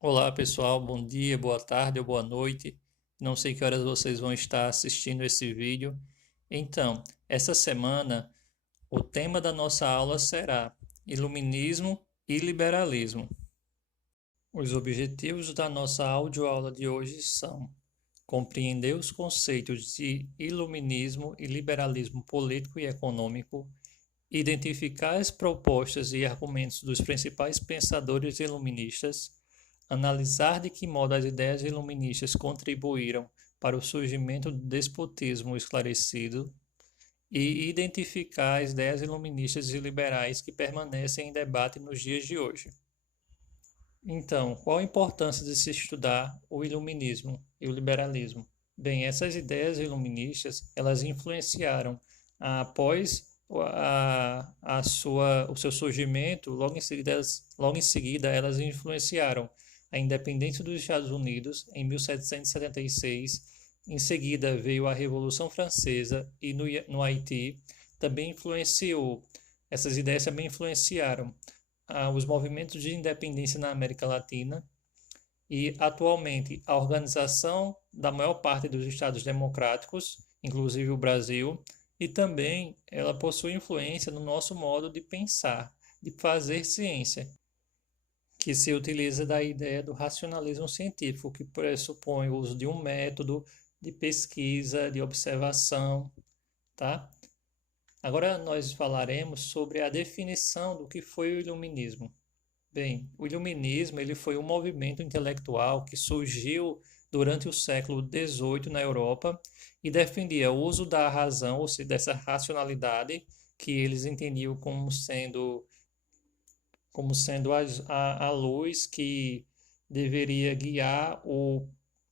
Olá pessoal, bom dia, boa tarde ou boa noite. Não sei que horas vocês vão estar assistindo esse vídeo. Então, essa semana o tema da nossa aula será Iluminismo e Liberalismo. Os objetivos da nossa audioaula de hoje são compreender os conceitos de iluminismo e liberalismo político e econômico, identificar as propostas e argumentos dos principais pensadores iluministas, analisar de que modo as ideias iluministas contribuíram para o surgimento do despotismo esclarecido e identificar as ideias iluministas e liberais que permanecem em debate nos dias de hoje. Então, qual a importância de se estudar o iluminismo e o liberalismo? Bem, essas ideias iluministas, elas influenciaram após o seu surgimento, logo em seguida elas influenciaram a independência dos Estados Unidos em 1776. Em seguida veio a Revolução Francesa e no Haiti também influenciou. Essas ideias também influenciaram os movimentos de independência na América Latina e, atualmente, a organização da maior parte dos estados democráticos, inclusive o Brasil, e também ela possui influência no nosso modo de pensar, de fazer ciência, que se utiliza da ideia do racionalismo científico, que pressupõe o uso de um método de pesquisa, de observação, tá? Agora nós falaremos sobre a definição do que foi o iluminismo. Bem, o iluminismo ele foi um movimento intelectual que surgiu durante o século XVIII na Europa e defendia o uso da razão, ou seja, dessa racionalidade que eles entendiam como sendo a luz que deveria guiar o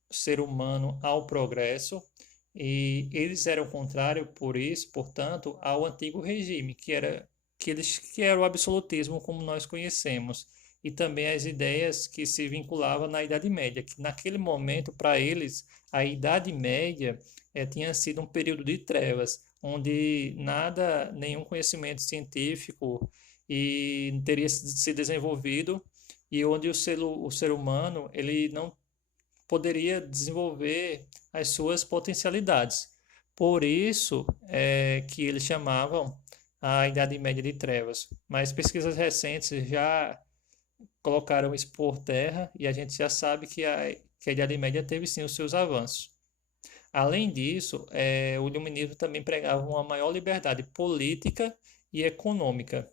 ser humano ao progresso. E eles eram contrários, por isso, portanto, ao antigo regime, que era o absolutismo como nós conhecemos, e também as ideias que se vinculavam na Idade Média, que naquele momento, para eles, a Idade Média tinha sido um período de trevas, onde nada, nenhum conhecimento científico teria se desenvolvido, e onde o ser humano ele não poderia desenvolver as suas potencialidades. Por isso que eles chamavam a Idade Média de Trevas. Mas pesquisas recentes já colocaram isso por terra e a gente já sabe que a Idade Média teve sim os seus avanços. Além disso, o iluminismo também pregava uma maior liberdade política e econômica.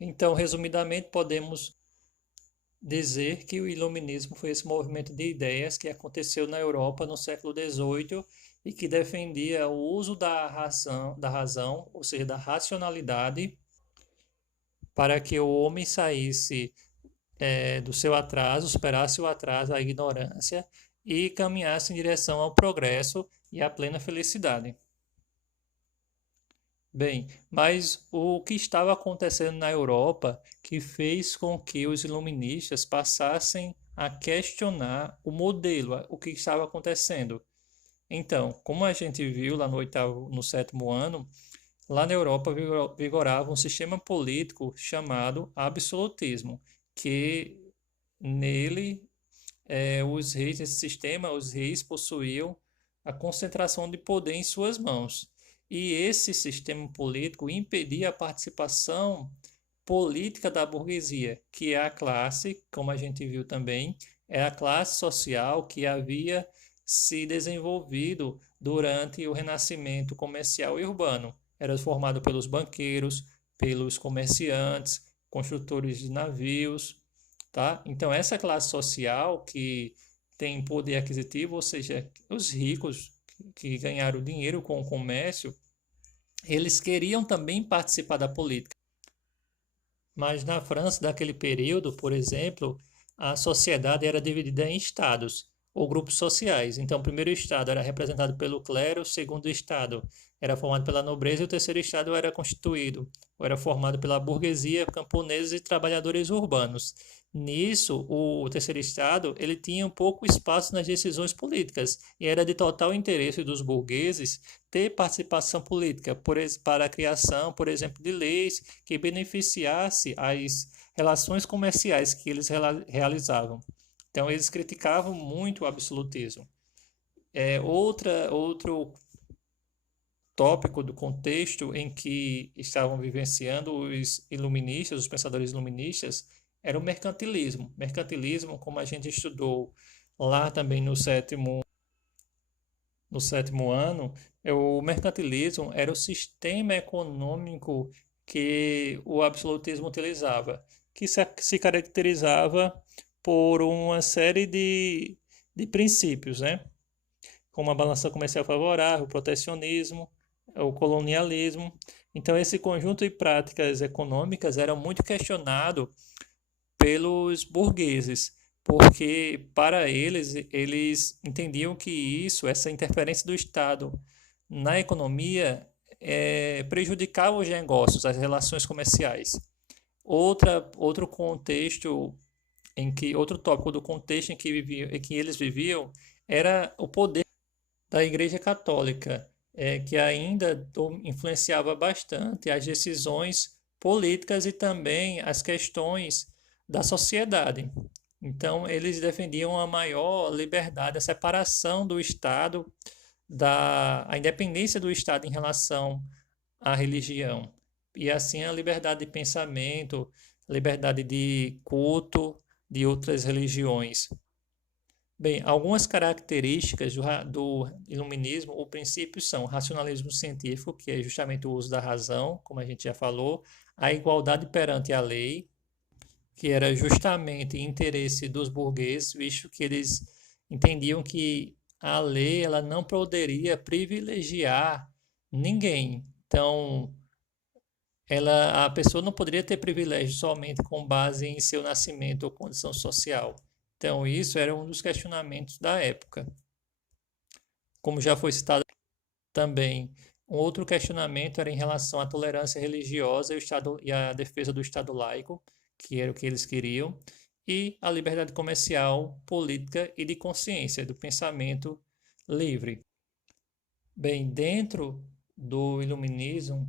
Então, resumidamente, podemos dizer que o iluminismo foi esse movimento de ideias que aconteceu na Europa no século XVIII e que defendia o uso da razão, ou seja, da racionalidade, para que o homem saísse do seu atraso, superasse o atraso, a ignorância e caminhasse em direção ao progresso e à plena felicidade. Bem, mas o que estava acontecendo na Europa que fez com que os iluministas passassem a questionar o modelo, o que estava acontecendo? Então, como a gente viu lá no oitavo, no sétimo ano, lá na Europa vigorava um sistema político chamado absolutismo, que nele nesse sistema, os reis possuíam a concentração de poder em suas mãos. E esse sistema político impedia a participação política da burguesia, que é a classe, como a gente viu também, é a classe social que havia se desenvolvido durante o renascimento comercial e urbano. Era formado pelos banqueiros, pelos comerciantes, construtores de navios, tá? Então, essa classe social que tem poder aquisitivo, ou seja, os ricos que ganharam dinheiro com o comércio, eles queriam também participar da política. Mas na França daquele período, por exemplo, a sociedade era dividida em estados. ou grupos sociais. Então, o primeiro estado era representado pelo clero, o segundo estado era formado pela nobreza e o terceiro estado era constituído, ou era formado pela burguesia, camponeses e trabalhadores urbanos. Nisso, o terceiro estado ele tinha um pouco espaço nas decisões políticas e era de total interesse dos burgueses ter participação política para a criação, por exemplo, de leis que beneficiasse as relações comerciais que eles realizavam. Então, eles criticavam muito o absolutismo. Outro tópico do contexto em que estavam vivenciando os iluministas, os pensadores iluministas, era o mercantilismo. Mercantilismo, como a gente estudou lá também no sétimo ano, o mercantilismo era o sistema econômico que o absolutismo utilizava, que se caracterizava por uma série de princípios, né? Como a balança comercial favorável, o protecionismo, o colonialismo. Então, esse conjunto de práticas econômicas era muito questionado pelos burgueses, porque para eles entendiam que essa interferência do Estado na economia prejudicava os negócios, as relações comerciais. Outro contexto outro tópico do contexto em que eles viviam era o poder da Igreja Católica, que ainda influenciava bastante as decisões políticas e também as questões da sociedade. Então, eles defendiam a maior liberdade, a separação do Estado, a independência do Estado em relação à religião. E assim a liberdade de pensamento, liberdade de culto de outras religiões. Bem, algumas características do iluminismo, o princípio são o racionalismo científico, que é justamente o uso da razão, como a gente já falou, a igualdade perante a lei, que era justamente interesse dos burgueses, visto que eles entendiam que a lei ela não poderia privilegiar ninguém. Então, a pessoa não poderia ter privilégio somente com base em seu nascimento ou condição social. Então, isso era um dos questionamentos da época. Como já foi citado também, um outro questionamento era em relação à tolerância religiosa e a defesa do Estado laico, que era o que eles queriam, e a liberdade comercial, política e de consciência, do pensamento livre. Bem, dentro do iluminismo,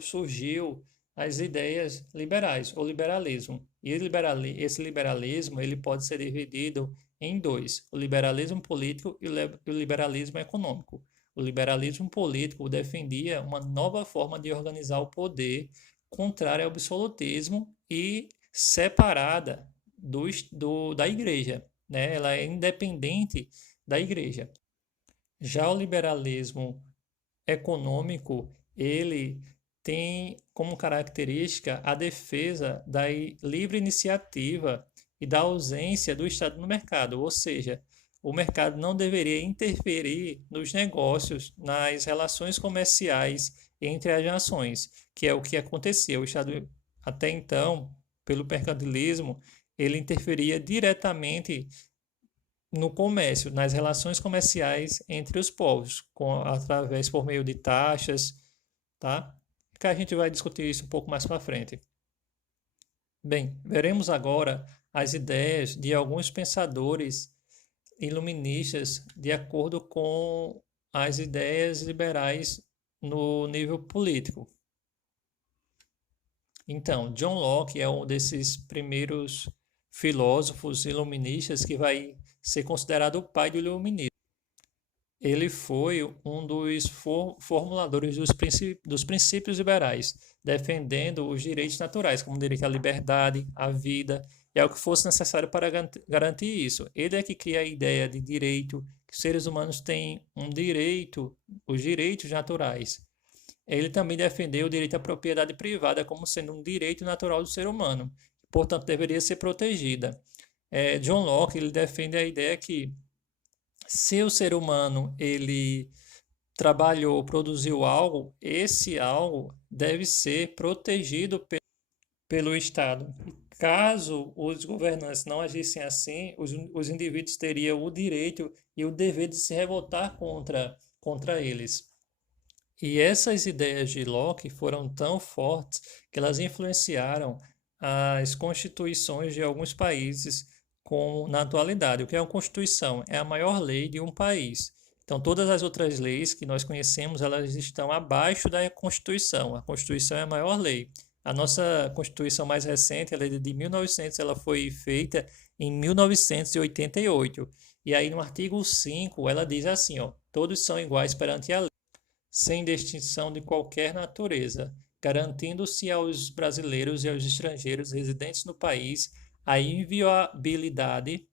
surgiu as ideias liberais, o liberalismo. E esse liberalismo ele pode ser dividido em dois: o liberalismo político e o liberalismo econômico. O liberalismo político defendia uma nova forma de organizar o poder, contrária ao absolutismo e separada da igreja, né? Ela é independente da igreja. Já o liberalismo econômico, ele tem como característica a defesa da livre iniciativa e da ausência do Estado no mercado, ou seja, o mercado não deveria interferir nos negócios, nas relações comerciais entre as nações, que é o que acontecia. O Estado, até então, pelo mercantilismo, ele interferia diretamente no comércio, nas relações comerciais entre os povos, através por meio de taxas, tá? Que a gente vai discutir isso um pouco mais para frente. Bem, veremos agora as ideias de alguns pensadores iluministas de acordo com as ideias liberais no nível político. Então, John Locke é um desses primeiros filósofos iluministas que vai ser considerado o pai do iluminismo. Ele foi um dos formuladores dos princípios liberais, defendendo os direitos naturais, como o direito à liberdade, à vida, e ao que fosse necessário para garantir isso. Ele é que cria a ideia de direito, que os seres humanos têm um direito, os direitos naturais. Ele também defendeu o direito à propriedade privada como sendo um direito natural do ser humano, portanto deveria ser protegida. John Locke ele defende a ideia que se o ser humano ele trabalhou, produziu algo, esse algo deve ser protegido pelo Estado. Caso os governantes não agissem assim, os indivíduos teriam o direito e o dever de se revoltar contra eles. E essas ideias de Locke foram tão fortes que elas influenciaram as constituições de alguns países como na atualidade. O que é uma constituição? É a maior lei de um país. Então, todas as outras leis que nós conhecemos, elas estão abaixo da Constituição. A Constituição é a maior lei. A nossa Constituição mais recente, a lei de 1900, ela foi feita em 1988. E aí, no artigo 5, ela diz assim, ó, todos são iguais perante a lei, sem distinção de qualquer natureza, garantindo-se aos brasileiros e aos estrangeiros residentes no país a inviolabilidade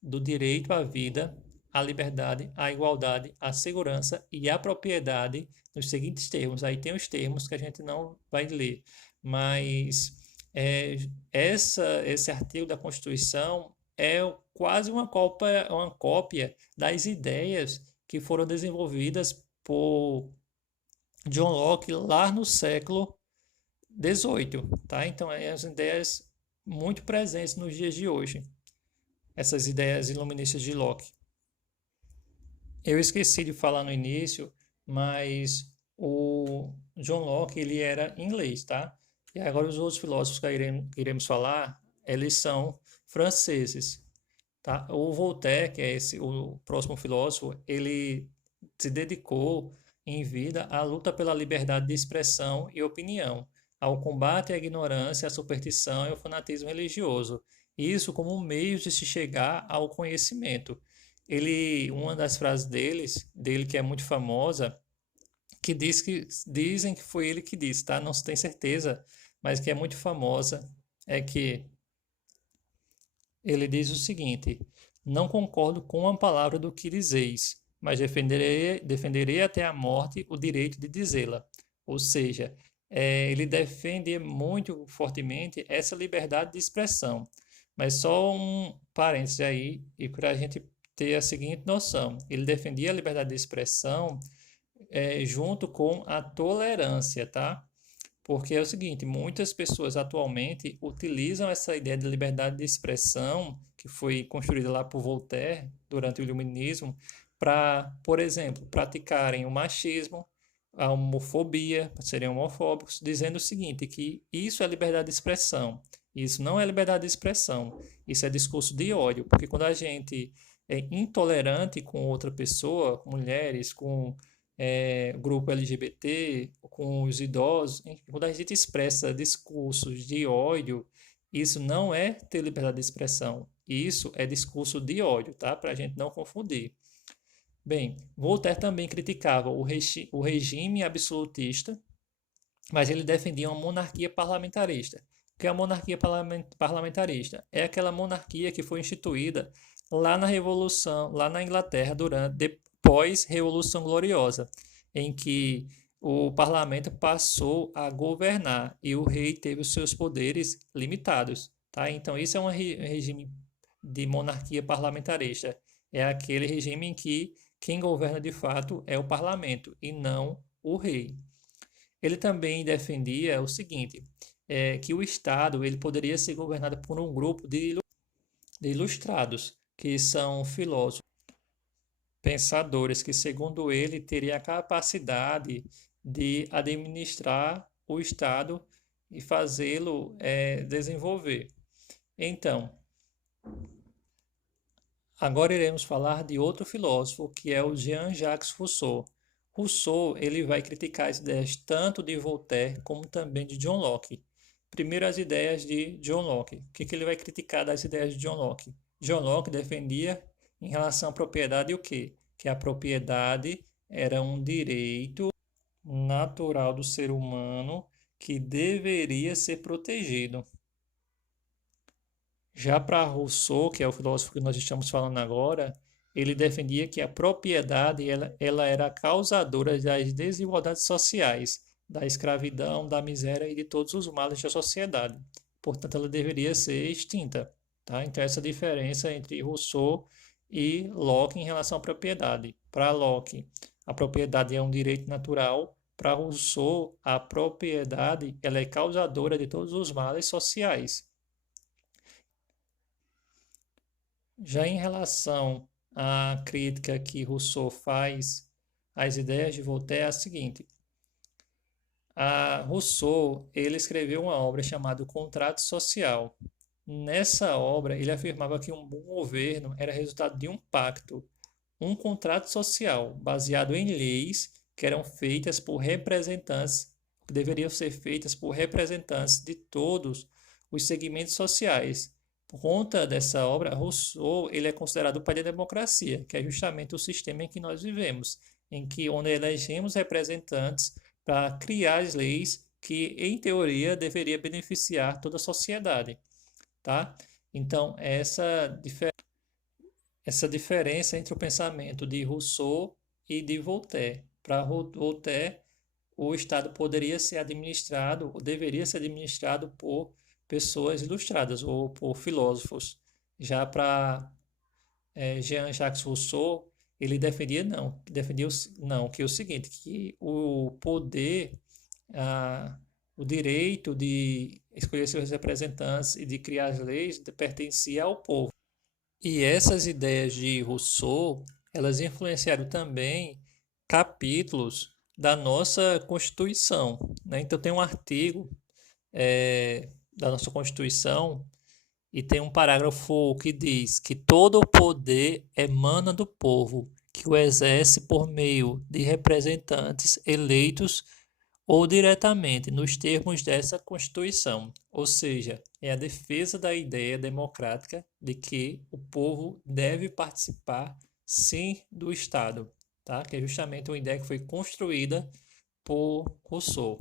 do direito à vida, à liberdade, à igualdade, à segurança e à propriedade, nos seguintes termos. Aí tem os termos que a gente não vai ler, mas é, esse artigo da Constituição é quase uma cópia das ideias que foram desenvolvidas por John Locke lá no século XVIII, tá? Então, as ideias muito presentes nos dias de hoje, essas ideias iluministas de Locke. Eu esqueci de falar no início, mas o John Locke ele era inglês, tá? E agora os outros filósofos que iremos falar, eles são franceses, tá? O Voltaire, que é o próximo filósofo, ele se dedicou em vida à luta pela liberdade de expressão e opinião, ao combate à ignorância, à superstição e ao fanatismo religioso. Isso como meios de se chegar ao conhecimento. Uma das frases dele que é muito famosa, dizem que foi ele que disse, tá? Não se tem certeza, mas que é muito famosa, é que ele diz o seguinte: não concordo com uma palavra do que dizeis, mas defenderei até a morte o direito de dizê-la. Ou seja, ele defende muito fortemente essa liberdade de expressão. Mas só um parênteses aí, e para a gente ter a seguinte noção: ele defendia a liberdade de expressão junto com a tolerância, tá? Porque é o seguinte, muitas pessoas atualmente utilizam essa ideia de liberdade de expressão, que foi construída lá por Voltaire durante o Iluminismo, para, por exemplo, praticarem o machismo, a homofobia, serem homofóbicos, dizendo o seguinte, que isso é liberdade de expressão. Isso não é liberdade de expressão, isso é discurso de ódio, porque quando a gente é intolerante com outra pessoa, mulheres, com grupo LGBT, com os idosos, quando a gente expressa discursos de ódio, isso não é ter liberdade de expressão, isso é discurso de ódio, tá? Para a gente não confundir. Bem, Voltaire também criticava o regime absolutista, mas ele defendia uma monarquia parlamentarista. O que é a monarquia parlamentarista? É aquela monarquia que foi instituída lá na Revolução, lá na Inglaterra, pós-Revolução Gloriosa, em que o parlamento passou a governar e o rei teve os seus poderes limitados, tá? Então, isso é um regime de monarquia parlamentarista. É aquele regime em que quem governa de fato é o parlamento e não o rei. Ele também defendia o seguinte, que o Estado ele poderia ser governado por um grupo de ilustrados, que são filósofos, pensadores, que segundo ele teria a capacidade de administrar o Estado e fazê-lo desenvolver. Então, agora iremos falar de outro filósofo, que é o Jean-Jacques Rousseau. Rousseau ele vai criticar as ideias tanto de Voltaire como também de John Locke. Primeiro, as ideias de John Locke. O que ele vai criticar das ideias de John Locke? John Locke defendia em relação à propriedade o quê? Que a propriedade era um direito natural do ser humano que deveria ser protegido. Já para Rousseau, que é o filósofo que nós estamos falando agora, ele defendia que a propriedade ela era a causadora das desigualdades sociais, da escravidão, da miséria e de todos os males da sociedade. Portanto, ela deveria ser extinta. Tá? Então, essa diferença entre Rousseau e Locke em relação à propriedade. Para Locke, a propriedade é um direito natural. Para Rousseau, a propriedade ela é causadora de todos os males sociais. Já em relação à crítica que Rousseau faz às ideias de Voltaire, é a seguinte: Rousseau, ele escreveu uma obra chamada O Contrato Social. Nessa obra, ele afirmava que um bom governo era resultado de um pacto, um contrato social baseado em leis que eram feitas por representantes, que deveriam ser feitas por representantes de todos os segmentos sociais. Por conta dessa obra, Rousseau, ele é considerado o pai da democracia, que é justamente o sistema em que nós vivemos, em que onde elegemos representantes para criar as leis que, em teoria, deveria beneficiar toda a sociedade, tá? Então, essa diferença entre o pensamento de Rousseau e de Voltaire. Para Voltaire, o Estado poderia ser administrado, ou deveria ser administrado por pessoas ilustradas ou por filósofos. Já para Jean-Jacques Rousseau, ele defendia não, que é o seguinte, que o poder, ah, o direito de escolher seus representantes e de criar as leis pertencia ao povo. E essas ideias de Rousseau, elas influenciaram também capítulos da nossa Constituição, né? Então tem um artigo da nossa Constituição e tem um parágrafo que diz que todo o poder emana do povo, que o exerce por meio de representantes eleitos ou diretamente nos termos dessa Constituição, ou seja, é a defesa da ideia democrática de que o povo deve participar, sim, do Estado, tá? Que é justamente uma ideia que foi construída por Rousseau.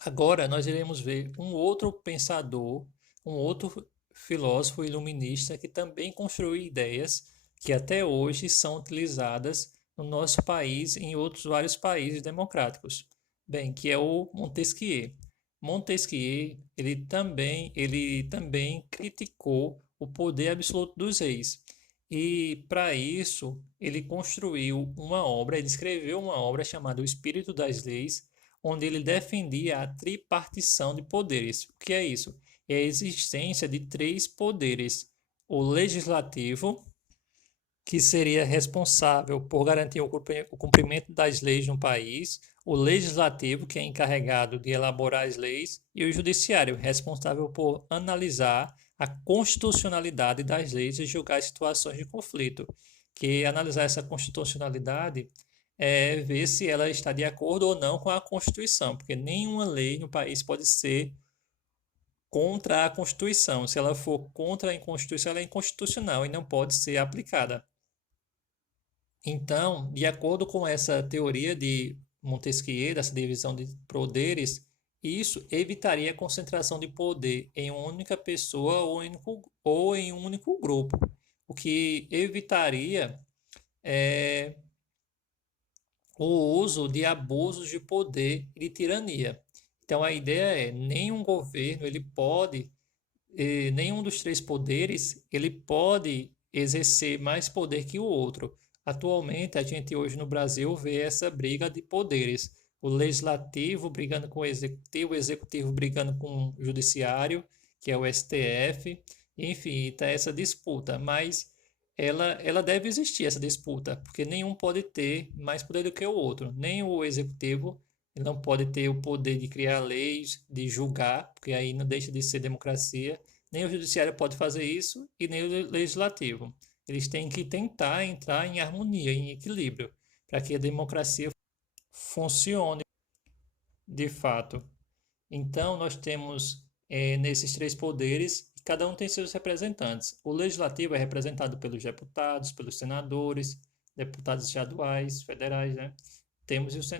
Agora nós iremos ver um outro pensador, um outro filósofo iluminista que também construiu ideias que até hoje são utilizadas no nosso país e em outros vários países democráticos. Bem, que é o Montesquieu. Montesquieu, ele também criticou o poder absoluto dos reis. E para isso, ele construiu uma obra, ele escreveu uma obra chamada O Espírito das Leis, onde ele defendia a tripartição de poderes. O que é isso? É a existência de três poderes: o legislativo, que seria responsável por garantir o cumprimento das leis no país, o legislativo, que é encarregado de elaborar as leis, e o judiciário, responsável por analisar a constitucionalidade das leis e julgar as situações de conflito. Que analisar essa constitucionalidade é ver se ela está de acordo ou não com a Constituição, porque nenhuma lei no país pode ser contra a Constituição. Se ela for contra a Constituição, ela é inconstitucional e não pode ser aplicada. Então, de acordo com essa teoria de Montesquieu, dessa divisão de poderes, isso evitaria a concentração de poder em uma única pessoa ou em um único grupo, o que evitaria é, o uso de abusos de poder e de tirania. Então, a ideia é, nenhum governo ele pode, nenhum dos três poderes ele pode exercer mais poder que o outro. Atualmente, a gente hoje no Brasil vê essa briga de poderes. O legislativo brigando com o executivo brigando com o judiciário, que é o STF. Enfim, está essa disputa, mas ela deve existir, essa disputa, porque nenhum pode ter mais poder do que o outro. Nem o executivo, ele não pode ter o poder de criar leis, de julgar, porque aí não deixa de ser democracia. Nem o judiciário pode fazer isso e nem o legislativo. Eles têm que tentar entrar em harmonia, em equilíbrio, para que a democracia funcione de fato. Então, nós temos nesses três poderes, cada um tem seus representantes. O legislativo é representado pelos deputados, pelos senadores, deputados estaduais, federais, né? Temos os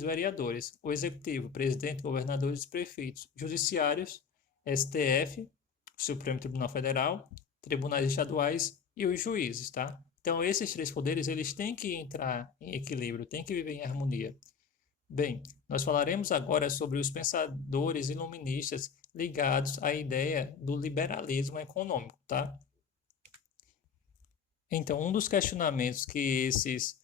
vereadores. O executivo, presidente, governadores e prefeitos. Judiciários, STF, Supremo Tribunal Federal, tribunais estaduais e os juízes, tá? Então, esses três poderes, eles têm que entrar em equilíbrio, têm que viver em harmonia. Bem, nós falaremos agora sobre os pensadores iluministas ligados à ideia do liberalismo econômico, tá? Então, um dos questionamentos que esses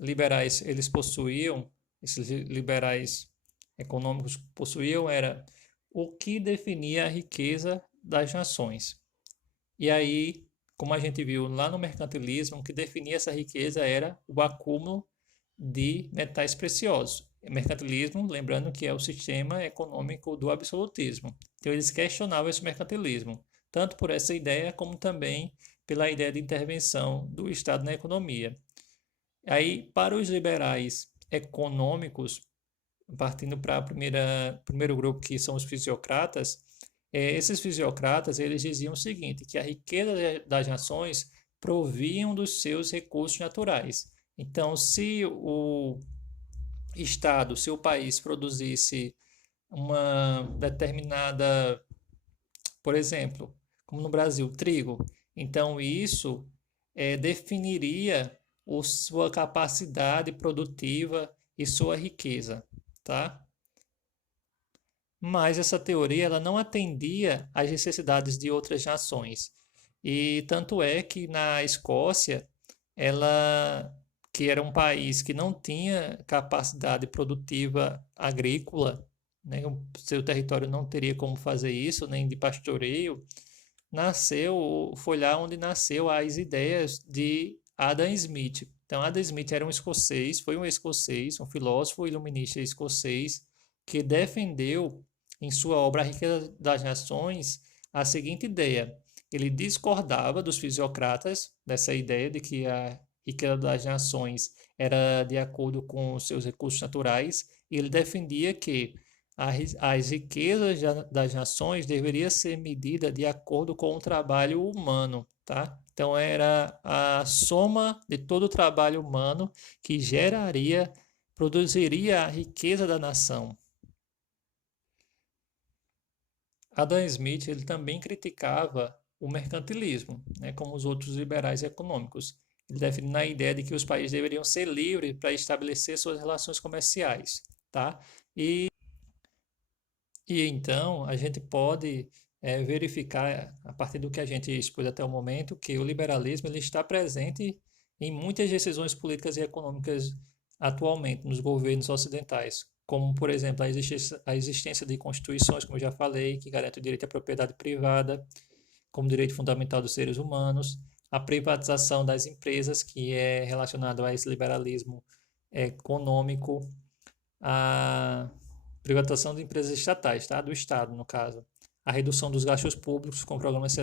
liberais eles possuíam, esses liberais econômicos possuíam era o que definia a riqueza das nações. E aí como a gente viu lá no mercantilismo, o que definia essa riqueza era o acúmulo de metais preciosos. O mercantilismo, lembrando que é o sistema econômico do absolutismo. Então, eles questionavam esse mercantilismo, tanto por essa ideia, como também pela ideia de intervenção do Estado na economia. Aí, para os liberais econômicos, partindo para o primeiro grupo, que são os fisiocratas, esses fisiocratas eles diziam o seguinte, que a riqueza das nações provinham dos seus recursos naturais. Então, se o Estado, se o país produzisse uma determinada, por exemplo, como no Brasil, trigo, então isso definiria sua capacidade produtiva e sua riqueza, tá? Mas essa teoria ela não atendia às necessidades de outras nações. E tanto é que na Escócia, ela, que era um país que não tinha capacidade produtiva agrícola, né, o seu território não teria como fazer isso, nem de pastoreio, foi lá onde nasceu as ideias de Adam Smith. Então, Adam Smith era um escocês, foi um escocês, um filósofo iluminista escocês, que defendeu em sua obra A Riqueza das Nações a seguinte ideia. Ele discordava dos fisiocratas dessa ideia de que a riqueza das nações era de acordo com os seus recursos naturais, e ele defendia que as riquezas das nações deveriam ser medidas de acordo com o trabalho humano, tá? Então era a soma de todo o trabalho humano que produziria a riqueza da nação. Adam Smith ele também criticava o mercantilismo, né, como os outros liberais econômicos. Ele defende a ideia de que os países deveriam ser livres para estabelecer suas relações comerciais, tá? E então a gente pode verificar, a partir do que a gente expôs até o momento, que o liberalismo ele está presente em muitas decisões políticas e econômicas atualmente nos governos ocidentais, como, por exemplo, a existência de constituições, como eu já falei, que garantem o direito à propriedade privada como direito fundamental dos seres humanos, a privatização das empresas, que é relacionado a esse liberalismo econômico, a privatização de empresas estatais, tá? Do Estado, no caso, a redução dos gastos públicos com programas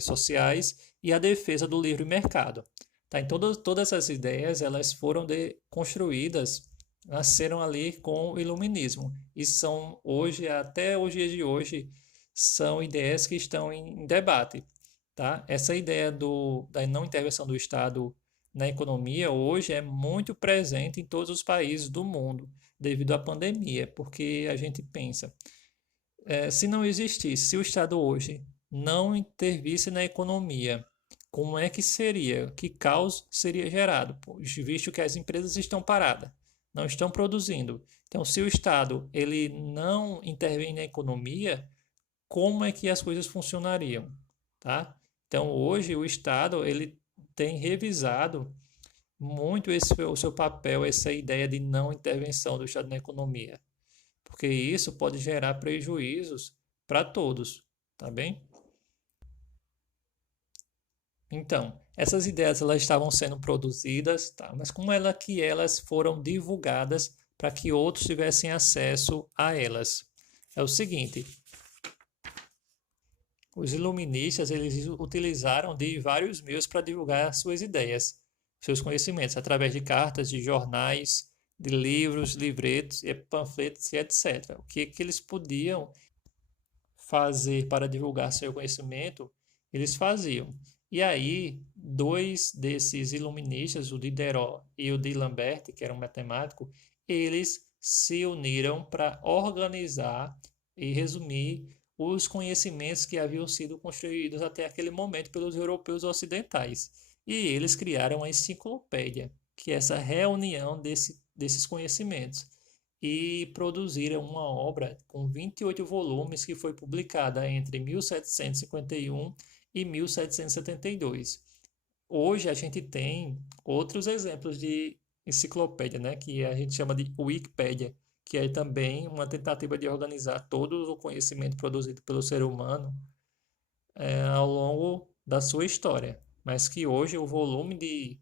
sociais e a defesa do livre mercado. Tá? Então, todas essas ideias elas foram construídas, nasceram ali com o iluminismo e são hoje, até os dias de hoje, são ideias que estão em debate. Tá? Essa ideia da não intervenção do Estado na economia hoje é muito presente em todos os países do mundo devido à pandemia, porque a gente pensa, se não existisse, se o Estado hoje não intervisse na economia, como é que seria? Que caos seria gerado? Visto que as empresas estão paradas, não estão produzindo. Então, se o Estado ele não intervém na economia, como é que as coisas funcionariam, tá? Então, hoje o Estado ele tem revisado muito o seu papel, essa ideia de não intervenção do Estado na economia, porque isso pode gerar prejuízos para todos, tá bem? Então, essas ideias elas estavam sendo produzidas, tá? Mas como é que elas foram divulgadas para que outros tivessem acesso a elas? É o seguinte, os iluministas eles utilizaram de vários meios para divulgar suas ideias, seus conhecimentos, através de cartas, de jornais, de livros, livretos, panfletos e etc. O que eles podiam fazer para divulgar seu conhecimento, eles faziam. E aí, dois desses iluministas, o Diderot e o D'Alembert, que era um matemático, eles se uniram para organizar e resumir os conhecimentos que haviam sido construídos até aquele momento pelos europeus ocidentais. E eles criaram a enciclopédia, que é essa reunião desses conhecimentos. E produziram uma obra com 28 volumes que foi publicada entre 1751 e 1772. Hoje a gente tem outros exemplos de enciclopédia, né, que a gente chama de Wikipédia, que é também uma tentativa de organizar todo o conhecimento produzido pelo ser humano ao longo da sua história, mas que hoje o volume de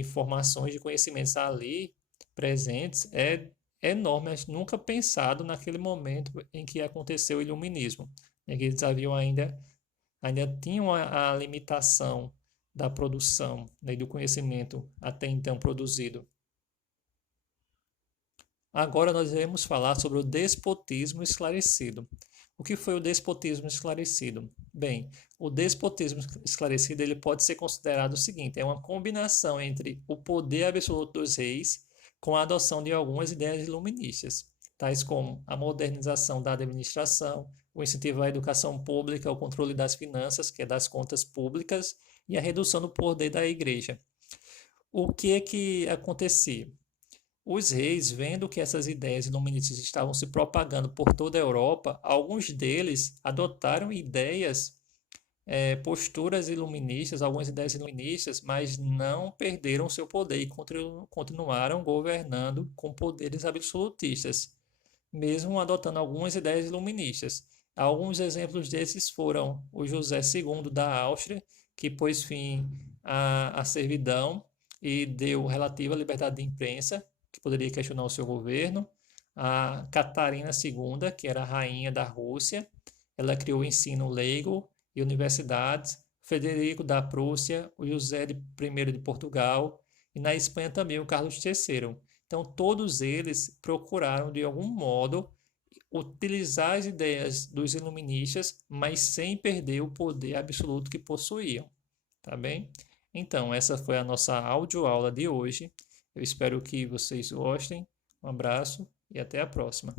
informações, de conhecimentos ali presentes é enorme, mas nunca pensado naquele momento em que aconteceu o iluminismo, em que eles haviam ainda tinham a limitação da produção, né, e do conhecimento até então produzido. Agora nós iremos falar sobre o despotismo esclarecido. O que foi o despotismo esclarecido? Bem, o despotismo esclarecido ele pode ser considerado o seguinte: é uma combinação entre o poder absoluto dos reis com a adoção de algumas ideias iluministas, tais como a modernização da administração, o incentivo à educação pública, o controle das finanças, que é das contas públicas, e a redução do poder da igreja. O que é que acontecia? Os reis, vendo que essas ideias iluministas estavam se propagando por toda a Europa, alguns deles adotaram ideias, posturas iluministas, algumas ideias iluministas, mas não perderam seu poder e continuaram governando com poderes absolutistas, mesmo adotando algumas ideias iluministas. Alguns exemplos desses foram o José II da Áustria, que pôs fim à servidão e deu relativa liberdade de imprensa, que poderia questionar o seu governo. A Catarina II, que era a rainha da Rússia, ela criou o ensino leigo e universidades. Frederico da Prússia, o José I de Portugal e na Espanha também o Carlos III. Então, todos eles procuraram, de algum modo, utilizar as ideias dos iluministas, mas sem perder o poder absoluto que possuíam. Tá bem? Então, essa foi a nossa audioaula de hoje. Eu espero que vocês gostem. Um abraço e até a próxima.